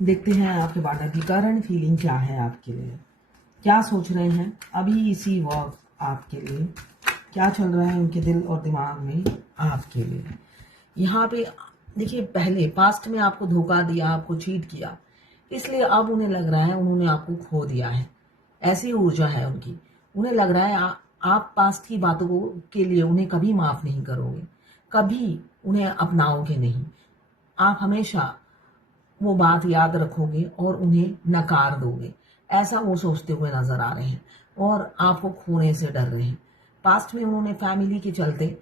देखते हैं आपके पार्टनर की करंट फीलिंग क्या है आपके लिए, क्या सोच रहे हैं अभी इसी वक्त आपके लिए, क्या चल रहा है उनके दिल और दिमाग में आपके लिए। यहाँ पे देखिए, पहले पास्ट में आपको धोखा दिया, आपको चीट किया, इसलिए अब उन्हें लग रहा है उन्होंने आपको खो दिया है। ऐसी ऊर्जा है उनकी। उन्हें लग रहा है आप पास्ट की बातों के लिए उन्हें कभी माफ नहीं करोगे, कभी उन्हें अपनाओगे नहीं। आप हमेशा वो बात याद रखोगे और उन्हें नकार दोगे, ऐसा वो सोचते हुए नजर आ रहे हैं और आपको खोने से डर रहे हैं। पास्ट में उन्होंने फैमिली के चलते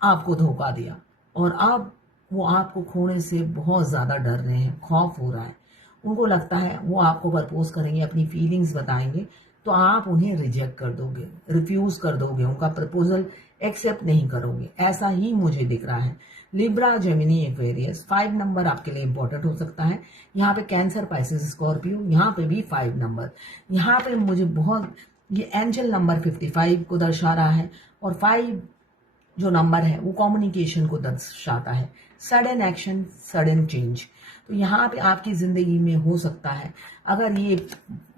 आपको धोखा दिया और अब वो आपको खोने से बहुत ज़्यादा डर रहे हैं, खौफ हो रहा है। उनको लगता है वो आपको प्रपोज करेंगे, अपनी फीलिंग्स बताएंगे तो आप उन्हें रिजेक्ट कर दोगे, रिफ्यूज़ कर दोगे, उनका प्रपोजल एक्सेप्ट नहीं करोगे, ऐसा ही मुझे दिख रहा है। लिब्रा, जेमिनी, एक्वेरियस, 5 नंबर आपके लिए इंपॉर्टेंट हो सकता है। यहाँ पे कैंसर, पाइसेस, स्कॉर्पियो, यहाँ पे भी 5 नंबर। यहाँ पे मुझे बहुत ये एंजल नंबर 55 को दर्शा रहा है और 5 जो नंबर है वो कम्युनिकेशन को दर्शाता है, सडन एक्शन, सडन चेंज। तो यहाँ पे आपकी ज़िंदगी में हो सकता है, अगर ये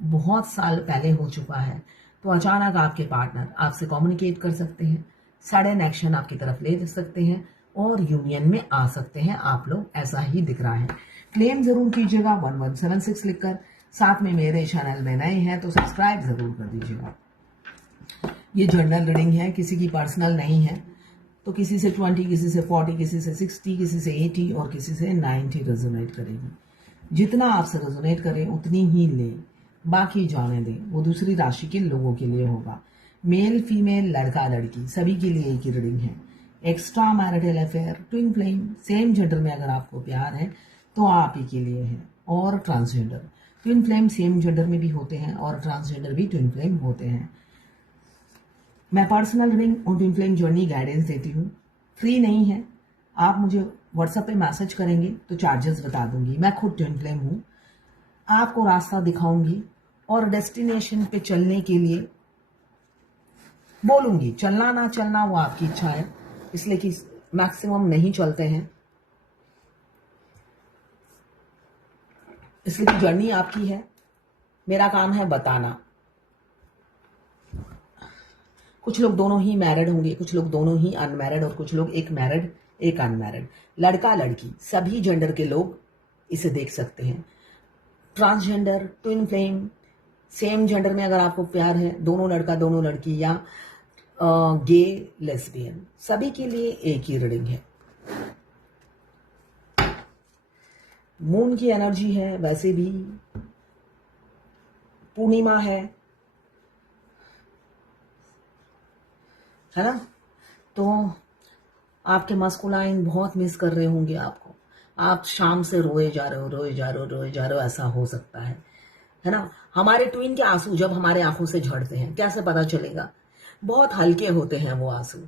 बहुत साल पहले हो चुका है तो अचानक आपके पार्टनर आपसे कम्युनिकेट कर सकते हैं, सडन एक्शन आपकी तरफ ले सकते हैं और यूनियन में आ सकते हैं आप लोग, ऐसा ही दिख रहा है। क्लेम ज़रूर कीजिएगा 1176 लिखकर। साथ में मेरे चैनल में नए हैं तो सब्सक्राइब ज़रूर कर दीजिएगा। ये जनरल रीडिंग है, किसी की पर्सनल नहीं है। तो किसी से 20, किसी से 40, किसी से 60, किसी से 80 और किसी से 90 रेजोनेट करेगी। जितना आपसे रेजोनेट करे उतनी ही ले, बाकी जाने दें, वो दूसरी राशि के लोगों के लिए होगा। मेल, फीमेल, लड़का, लड़की, सभी के लिए एक ही रीडिंग है। Extra marital affair, twin flame, same gender में अगर आपको प्यार है तो आप ही के लिए है। और transgender, twin flame same gender में भी होते हैं और ट्रांसजेंडर भी ट्विन फ्लेम होते हैं। मैं पर्सनल रीडिंग और ट्विन फ्लेम जर्नी गाइडेंस देती हूँ, फ्री नहीं है। आप मुझे व्हाट्सएप पे मैसेज करेंगे तो चार्जेस बता दूंगी। मैं खुद ट्विन फ्लेम हूँ, आपको रास्ता दिखाऊंगी और डेस्टिनेशन पे चलने के लिए बोलूंगी। चलना ना चलना वो आपकी इच्छा है, इसलिए कि मैक्सिमम नहीं चलते हैं, इसलिए कि जर्नी आपकी है, मेरा काम है बताना। कुछ लोग दोनों ही मैरिड होंगे, कुछ लोग दोनों ही अनमैरिड और कुछ लोग एक मैरिड एक अनमैरिड। लड़का लड़की सभी जेंडर के लोग इसे देख सकते हैं। Transgender, twin flame, same gender में अगर आपको प्यार है, दोनों लड़का दोनों लड़की या गे, लेस्बियन, सभी के लिए एक ही रीडिंग है। मून की एनर्जी है, वैसे भी पूर्णिमा है ना, तो आपके मस्कुलाइन बहुत मिस कर रहे होंगे आपको। आप शाम से रोए जा रहे हो, रोए जा रहे हो, रोए जा रहे हो, ऐसा हो सकता है ना। हमारे ट्विन के आंसू जब हमारे आंखों से झड़ते हैं, कैसे पता चलेगा? बहुत हल्के होते हैं वो आंसू,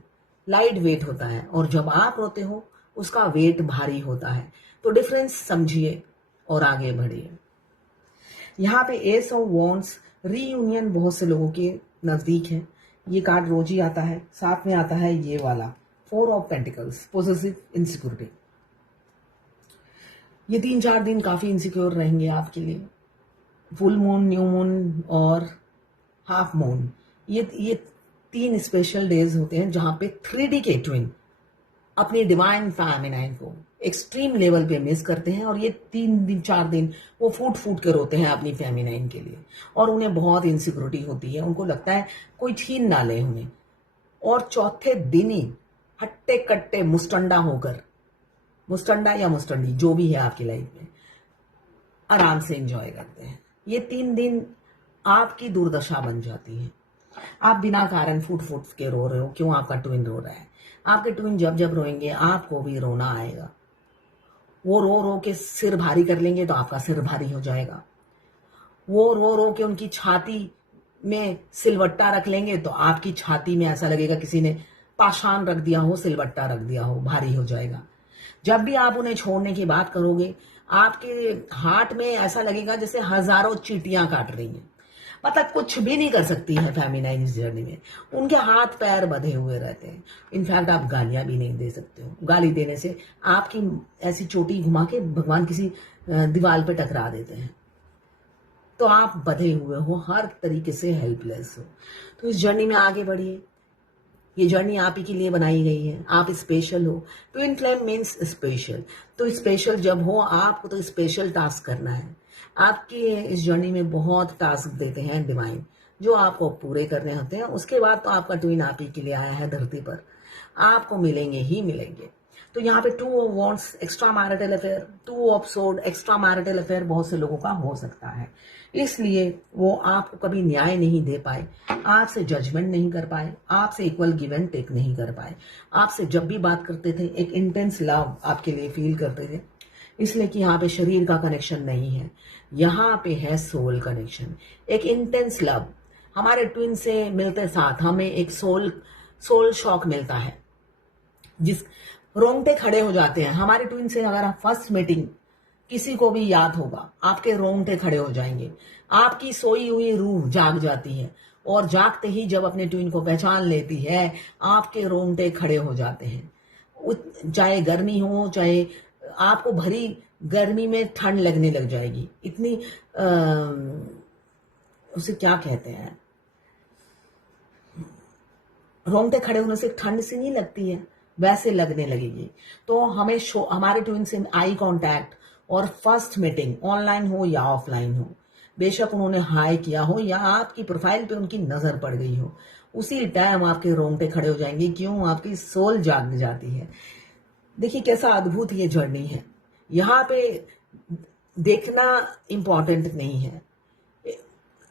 लाइट वेट होता है, और जब आप रोते हो उसका वेट भारी होता है। तो डिफरेंस समझिए और आगे बढ़िए। यहाँ पे एस ऑफ वॉन्ड्स, रीयूनियन बहुत से लोगों के नजदीक है। ये कार्ड रोज ही आता है, साथ में आता है ये वाला 4 ऑफ पेंटिकल्स, पॉजिटिव इनसिक्योरिटी। ये 3-4 दिन काफी इनसिक्योर रहेंगे आपके लिए। फुल मून, न्यू मून और हाफ मून, ये 3 स्पेशल डेज होते हैं जहां पे 3D के ट्विन अपनी डिवाइन फेमिनाइन को एक्सट्रीम लेवल पे मिस करते हैं, और ये 3-4 दिन वो फूट फूट के रोते हैं अपनी फेमिनाइन के लिए, और उन्हें बहुत इनसिक्योरिटी होती है, उनको लगता है कोई छीन ना ले उन्हें। और चौथे दिन ही हट्टे कट्टे मुस्टंडा होकर, मुस्टंडा या मुस्टंडी जो भी है आपकी लाइफ में, आराम से एंजॉय करते हैं। ये 3 दिन आपकी दुर्दशा बन जाती है। आप बिना कारण फूट फूट के रो रहे हो, क्यों? आपका ट्विन रो रहा है। आपके ट्विन जब जब रोएंगे आपको भी रोना आएगा। वो रो रो के सिर भारी कर लेंगे तो आपका सिर भारी हो जाएगा। वो रो रो के उनकी छाती में सिलवट्टा रख लेंगे तो आपकी छाती में ऐसा लगेगा किसी ने पाषाण रख दिया हो, सिलवट्टा रख दिया हो, भारी हो जाएगा। जब भी आप उन्हें छोड़ने की बात करोगे, आपके हार्ट में ऐसा लगेगा जैसे हजारों चींटियां काट रही हैं। मतलब कुछ भी नहीं कर सकती है फेमिनाइन इस जर्नी में। उनके हाथ पैर बंधे हुए रहते हैं। इनफैक्ट आप गालियां भी नहीं दे सकते हो। गाली देने से आपकी ऐसी चोटी घुमा के भगवान किसी दीवार पे टकरा देते हैं। तो आप बंधे हुए हो, हर तरीके से हेल्पलेस हो। तो इस जर्नी में आगे बढ़िए। ये जर्नी आप ही के लिए बनाई गई है। आप स्पेशल हो। Twin flame means special. तो स्पेशल जब हो आपको तो स्पेशल टास्क करना है। आपकी इस जर्नी में बहुत टास्क देते हैं डिवाइन, जो आपको पूरे करने होते हैं। उसके बाद तो आपका ट्विन आप ही के लिए आया है धरती पर। आपको मिलेंगे ही मिलेंगे। तो यहाँ पे 2 of wands extra marital affair, 2 of sword extra marital affair बहुत से लोगों का हो सकता है। इसलिए वो आपको कभी न्याय नहीं दे पाए, आपसे जजमेंट नहीं कर पाए, आपसे इक्वल गिव एंड टेक नहीं कर पाए। आपसे जब भी बात करते थे एक इंटेंस लव आपके लिए फील करते थे, इसलिए कि यहाँ पे शरीर का कनेक्शन नहीं है, यहाँ पे है सोल कनेक्शन। एक इंटेंस लव। हमारे ट्विन से मिलते साथ हमें एक सोल शॉक मिलता है, जिस रोंगटे खड़े हो जाते हैं। हमारे ट्विन से अगर फर्स्ट मीटिंग किसी को भी याद होगा, आपके रोंगटे खड़े हो जाएंगे। आपकी सोई हुई रूह जाग जाती है, और जागते ही जब अपने ट्विन को पहचान लेती है, आपके रोंगटे खड़े हो जाते हैं। चाहे गर्मी हो, चाहे आपको भरी गर्मी में ठंड लगने लग जाएगी। इतनी उसे क्या कहते हैं, रोंगटे खड़े होने से ठंड सी नहीं लगती है, वैसे लगने लगेगी। तो हमें हमारे ट्विन से आई कांटेक्ट और फर्स्ट मीटिंग ऑनलाइन हो या ऑफलाइन हो, बेशक उन्होंने हाई किया हो या आपकी प्रोफाइल पे उनकी नजर पड़ गई हो, उसी टाइम आपके रोंगटे खड़े हो जाएंगे। क्यों? आपकी सोल जाग जाती है। देखिए कैसा अद्भुत ये जर्नी है। यहाँ पे देखना इंपॉर्टेंट नहीं है,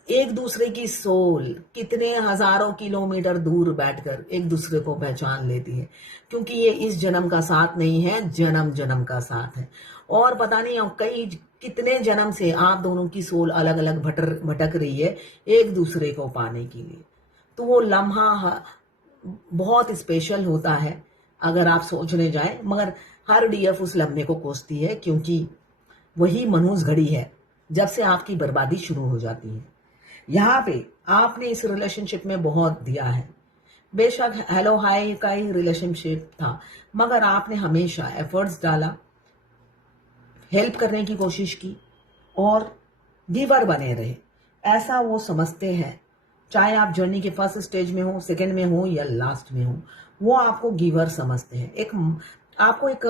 एक दूसरे की सोल कितने हजारों किलोमीटर दूर बैठकर एक दूसरे को पहचान लेती है, क्योंकि ये इस जन्म का साथ नहीं है, जन्म जन्म का साथ है। और पता नहीं कई कितने जन्म से आप दोनों की सोल अलग अलग भटक रही है एक दूसरे को पाने के लिए। तो वो लम्हा बहुत स्पेशल होता है अगर आप सोचने जाएं, मगर हर डीएफ उस लम्हे को कोसती है, क्योंकि वही मनहूस घड़ी है जब से आपकी बर्बादी शुरू हो जाती है। यहाँ पे आपने इस रिलेशनशिप में बहुत दिया है। बेशक हेलो हाय का ही रिलेशनशिप था, मगर आपने हमेशा एफर्ट्स डाला, हेल्प करने की कोशिश की और गिवर बने रहे। ऐसा वो समझते हैं, चाहे आप जर्नी के फर्स्ट स्टेज में हो, सेकंड में हो या लास्ट में हो, वो आपको गिवर समझते हैं। आपको एक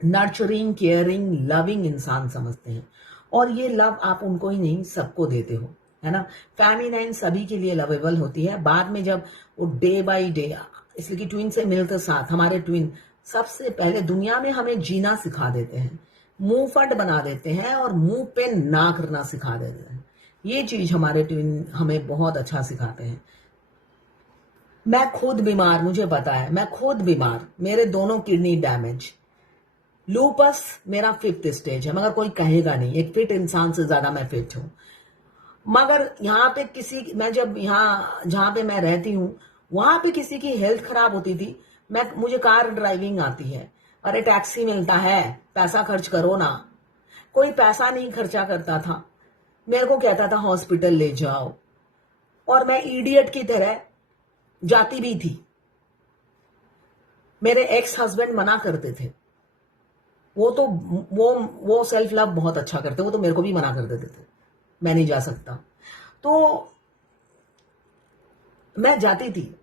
नर्चरिंग, केयरिंग, लविंग इंसान समझते हैं। और ये लव आप उनको ही नहीं सबको देते हो, है ना। फेमिनाइन सभी के लिए लवेबल होती है। बाद में जब वो डे बाय डे, इसलिए कि ट्विन से मिलते साथ हमारे ट्विन सबसे पहले दुनिया में हमें जीना सिखा देते हैं, मुंह फट बना देते हैं और मुंह पे ना करना सिखा देते हैं। ये चीज हमारे ट्विन हमें बहुत अच्छा सिखाते हैं। मैं खुद बीमार, मुझे पता है, मैं खुद बीमार, मेरे दोनों किडनी डैमेज, लूपस मेरा 5th स्टेज है, मगर कोई कहेगा नहीं, एक फिट इंसान से ज्यादा मैं फिट हूं। मगर यहाँ पे मैं जब यहाँ जहाँ पे मैं रहती हूँ वहां पे किसी की हेल्थ खराब होती थी, मुझे कार ड्राइविंग आती है, अरे टैक्सी मिलता है, पैसा खर्च करो ना। कोई पैसा नहीं खर्चा करता था, मेरे को कहता था हॉस्पिटल ले जाओ, और मैं इडियट की तरह जाती भी थी। मेरे एक्स हस्बैंड मना करते थे, वो सेल्फ लव बहुत अच्छा करते, वो तो मेरे को भी मना कर देते थे, मैं नहीं जा सकता। तो मैं जाती थी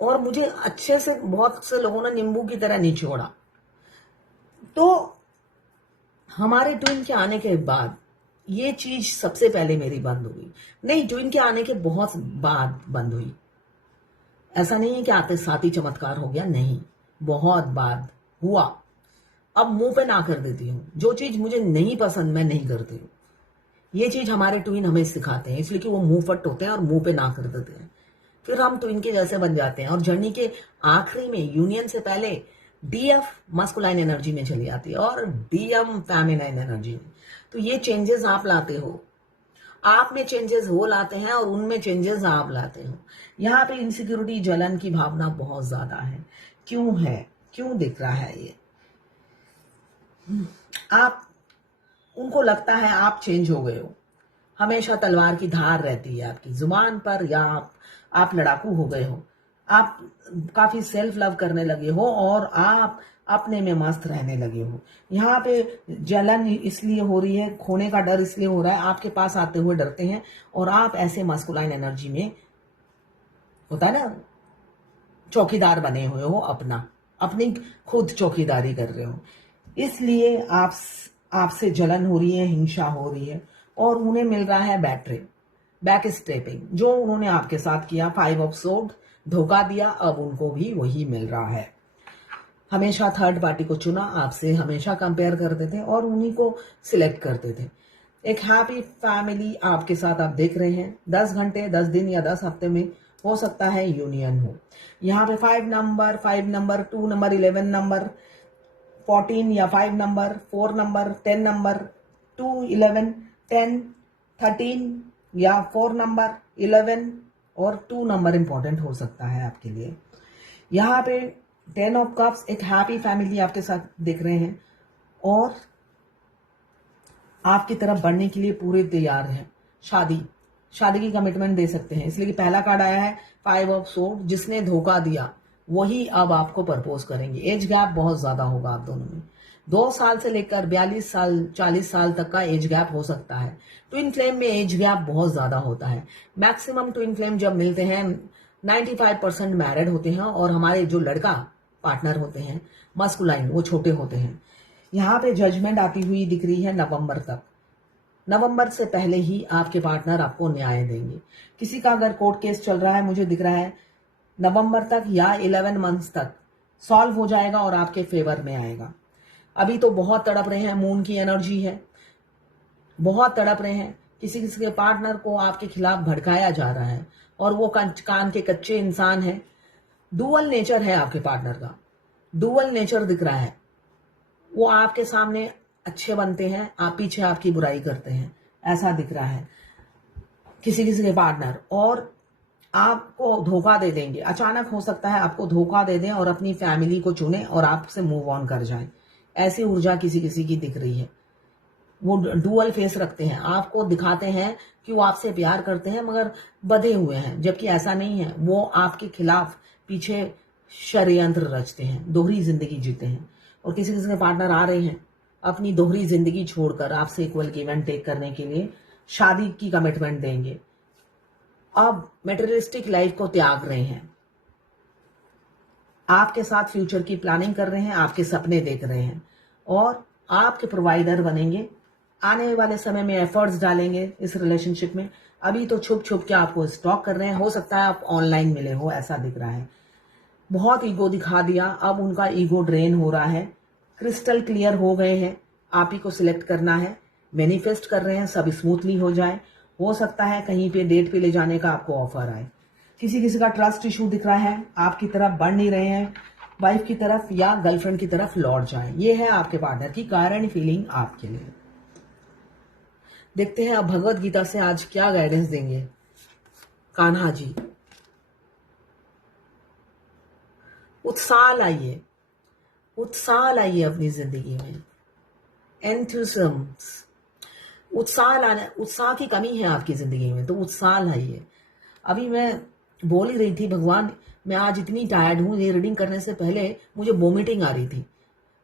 और मुझे अच्छे से बहुत से लोगों ने नींबू की तरह नहीं छोड़ा। तो हमारे ट्विन के आने के बाद ये चीज सबसे पहले मेरी बंद हुई। नहीं, ट्विन के आने के बहुत बाद बंद हुई। ऐसा नहीं है कि आते साथ ही चमत्कार हो गया, नहीं, बहुत बाद हुआ। अब मुंह पे ना कर देती हूँ, जो चीज मुझे नहीं पसंद मैं नहीं करती हूँ। ये चीज हमारे ट्विन हमें सिखाते हैं, इसलिए कि वो मुंह फट होते हैं और मुंह पे ना कर देते हैं, फिर हम ट्विन के जैसे बन जाते हैं। और जर्नी के आखिरी में, यूनियन से पहले, डीएफ मस्कुलाइन एनर्जी में चली आती है और डीएम फेमिनाइन एनर्जी में। तो ये चेंजेस आप लाते हो, आप में चेंजेस वो लाते हैं और उनमें चेंजेस आप लाते हो। यहाँ पे इनसिक्योरिटी, जलन की भावना बहुत ज्यादा है। क्यों है, क्यों दिख रहा है ये? आप, उनको लगता है आप चेंज हो गए हो, हमेशा तलवार की धार रहती है आपकी जुबान पर, या आप लड़ाकू हो गए हो, आप काफी सेल्फ लव करने लगे हो और आप अपने में मस्त रहने लगे हो। यहाँ पे जलन इसलिए हो रही है, खोने का डर इसलिए हो रहा है, आपके पास आते हुए डरते हैं और आप ऐसे मस्कुलाइन एनर्जी में, होता है ना, चौकीदार बने हुए हो, अपनी खुद चौकीदारी कर रहे हो, इसलिए आपसे जलन हो रही है, हिंसा हो रही है और उन्हें मिल रहा है बैक स्टेपिंग, जो उन्होंने आपके साथ किया, 5 ऑफ सोर्ड, धोखा दिया, अब उनको भी वही मिल रहा है। हमेशा थर्ड पार्टी को चुना, आपसे हमेशा कंपेयर करते थे और उन्हीं को सिलेक्ट करते थे। एक हैप्पी फैमिली आपके साथ आप देख रहे हैं, 10 घंटे, 10 दिन या 10 हफ्ते में हो सकता है यूनियन हो। यहाँ पे 5 नंबर, 2 नंबर, 11 नंबर, 14 या 5 नंबर, 4 नंबर, 10 नंबर, 2, 11, 10, 13 या 4 नंबर, 11 और 2 नंबर इंपॉर्टेंट हो सकता है आपके लिए। यहाँ पे 10 ऑफ कप्स, एक हैप्पी फैमिली आपके साथ दिख रहे हैं और आपकी तरफ बढ़ने के लिए पूरे तैयार हैं। शादी की कमिटमेंट दे सकते हैं, इसलिए कि पहला कार्ड आया है 5 ऑफ सोर्ड, जिसने धोखा दिया वही अब आपको प्रपोज करेंगे। एज गैप बहुत ज्यादा होगा आप दोनों में, 2 साल से लेकर 42 साल 40 साल तक का एज गैप हो सकता है। ट्विन फ्लेम में एज गैप बहुत ज्यादा होता है। मैक्सिमम ट्विन फ्लेम जब मिलते हैं 95% मैरिड होते हैं और हमारे जो लड़का पार्टनर होते हैं मस्कुलाइन, वो छोटे होते हैं। यहाँ पे जजमेंट आती हुई दिख रही है नवंबर तक। नवंबर से पहले ही आपके पार्टनर आपको न्याय देंगे। किसी का अगर कोर्ट केस चल रहा है, मुझे दिख रहा है नवंबर तक या 11 मंथ्स तक सॉल्व हो जाएगा और आपके फेवर में आएगा। अभी तो बहुत तड़प रहे हैं, मून की एनर्जी है, बहुत तड़प रहे हैं। किसी के पार्टनर को आपके खिलाफ भड़काया जा रहा है और वो कान के कच्चे इंसान है। डुअल नेचर है आपके पार्टनर का, डुअल नेचर दिख रहा है। वो आपके सामने अच्छे बनते हैं, आप पीछे आपकी बुराई करते हैं, ऐसा दिख रहा है किसी के पार्टनर, और आपको धोखा दे देंगे। अचानक हो सकता है आपको धोखा दे दें और अपनी फैमिली को चुने और आपसे मूव ऑन कर जाएं। ऐसी ऊर्जा किसी की दिख रही है। वो डुअल फेस रखते हैं, आपको दिखाते हैं कि वो आपसे प्यार करते हैं मगर बंधे हुए हैं, जबकि ऐसा नहीं है। वो आपके खिलाफ पीछे षड्यंत्र रचते हैं, दोहरी जिंदगी जीते हैं। और किसी के पार्टनर आ रहे हैं अपनी दोहरी जिंदगी छोड़कर आपसे इक्वल गिव एंड टेक करने के लिए, शादी की कमिटमेंट देंगे। अब मटेरियलिस्टिक लाइफ को त्याग रहे हैं, आपके साथ फ्यूचर की प्लानिंग कर रहे हैं, आपके सपने देख रहे हैं और आपके प्रोवाइडर बनेंगे। आने वाले समय में एफर्ट्स डालेंगे इस रिलेशनशिप में। अभी तो छुप छुप के आपको स्टॉक कर रहे हैं, हो सकता है आप ऑनलाइन मिले हो, ऐसा दिख रहा है। बहुत ईगो दिखा दिया, अब उनका ईगो ड्रेन हो रहा है, क्रिस्टल क्लियर हो गए हैं। आप ही को सिलेक्ट करना है, मैनिफेस्ट कर रहे हैं सब स्मूथली हो जाए। हो सकता है कहीं पे डेट पे ले जाने का आपको ऑफर आए। किसी का ट्रस्ट इशू दिख रहा है, आपकी तरफ बढ़ नहीं रहे हैं, वाइफ की तरफ या गर्लफ्रेंड की तरफ लौट जाए। ये है आपके पार्टनर की कारण फीलिंग आपके लिए। देखते हैं अब भगवत गीता से आज क्या गाइडेंस देंगे कान्हा जी। उत्साह लाइए, उत्साह लाइए अपनी जिंदगी में, एंथुसिज्म, उत्साह की कमी है आपकी जिंदगी में, तो उत्साह लाइए। अभी मैं बोल ही रही थी, भगवान मैं आज इतनी टायर्ड हूं, ये रीडिंग करने से पहले मुझे वोमिटिंग आ रही थी,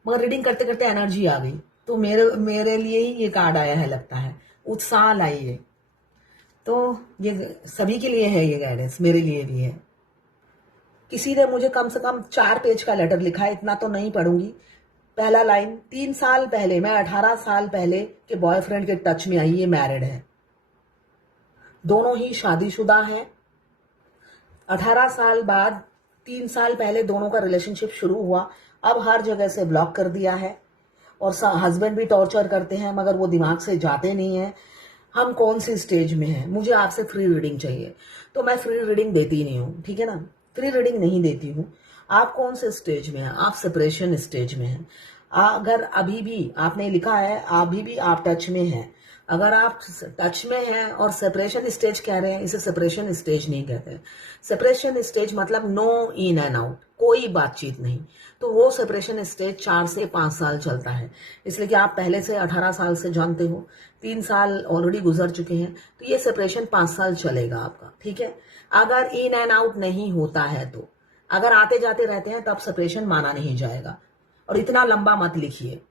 मगर रीडिंग करते करते एनर्जी आ गई, तो मेरे लिए ही ये कार्ड आया है लगता है। उत्साह लाइए, तो ये सभी के लिए है, ये गाइडेंस मेरे लिए भी है। किसी ने मुझे कम से कम 4 पेज का लेटर लिखा है, इतना तो नहीं पढ़ूंगी। पहला लाइन, 3 साल पहले मैं 18 साल पहले के बॉयफ्रेंड के टच में आई, ये मैरिड है, दोनों ही शादीशुदा हैं। 18 साल बाद 3 साल पहले दोनों का रिलेशनशिप शुरू हुआ, अब हर जगह से ब्लॉक कर दिया है और हस्बैंड भी टॉर्चर करते हैं मगर वो दिमाग से जाते नहीं है। हम कौन सी स्टेज में हैं, मुझे आपसे फ्री रीडिंग चाहिए, तो मैं फ्री रीडिंग देती नहीं हूँ, ठीक है ना, फ्री रीडिंग नहीं देती हूँ। आप कौन से स्टेज में हैं, आप सेपरेशन स्टेज में हैं, अगर अभी भी आपने लिखा है अभी भी आप टच में हैं, अगर आप टच में हैं और सेपरेशन स्टेज कह रहे हैं, इसे सेपरेशन स्टेज नहीं कहते हैं। सेपरेशन स्टेज मतलब नो इन एंड आउट, कोई बातचीत नहीं, तो वो सेपरेशन स्टेज 4 से 5 साल चलता है। इसलिए कि आप पहले से 18 साल से जानते हो, 3 साल ऑलरेडी गुजर चुके हैं, तो ये सेपरेशन 5 साल चलेगा आपका, ठीक है। अगर इन एंड आउट नहीं होता है तो, अगर आते जाते रहते हैं तब सेपरेशन माना नहीं जाएगा। और इतना लंबा मत लिखिए,